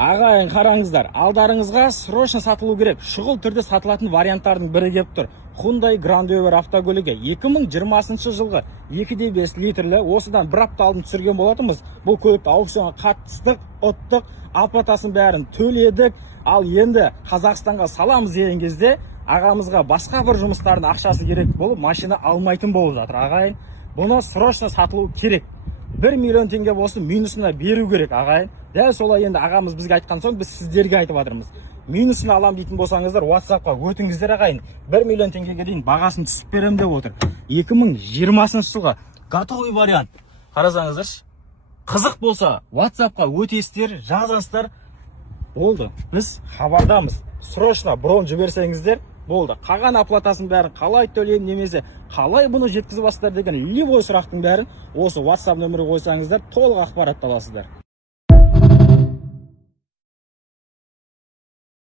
Ағайын, қараңыздар, алдарыңызға срочно сатылу керек. Шұғыл түрде сатылатын варианттардың бірі кеп тұр. Hyundai Grand Rover автокөлігі 2020 жылғы 2.5 литрлі, осыдан бір апта алдын түсірген болатынбыз. Бұл көлікті аукционға қатыстық, ұттық, апатасын бәрін төледік. Ал енді Қазақстанға саламыз деген кезде ағамызға басқа бір жұмыстардың ақшасы керек болып, машина алмайтын болып жатыр. Ағайын, бұны срочно сатылу керек. 1 миллион теңге болсын, минусына беру керек, ағайын. Дәл солай енді ағамыз бізге айтқан соң, біз сіздерге айтып жатырмыз. Минусына алам дейтін болсаңыздар, WhatsApp-қа өтіңіздер, ағайын. 1 миллион теңгеге дейін бағасын түсіп берем деп отыр. 2020 жылға готовый вариант. Қарасаңыздаршы. Қызық болса, WhatsApp-қа өтесіздер, жазасыздар. Болды. Біз хабардамыз. Срочно бронь жіберсеңіздер, болды. Қаған оплатасын бәрін қалай төлеймін немесе қалай бұны жеткізіп аласыздар деген любой сұрақтың бәрін осы WhatsApp нөмірі қойсаңыздар, толық ақпарат аласыздар.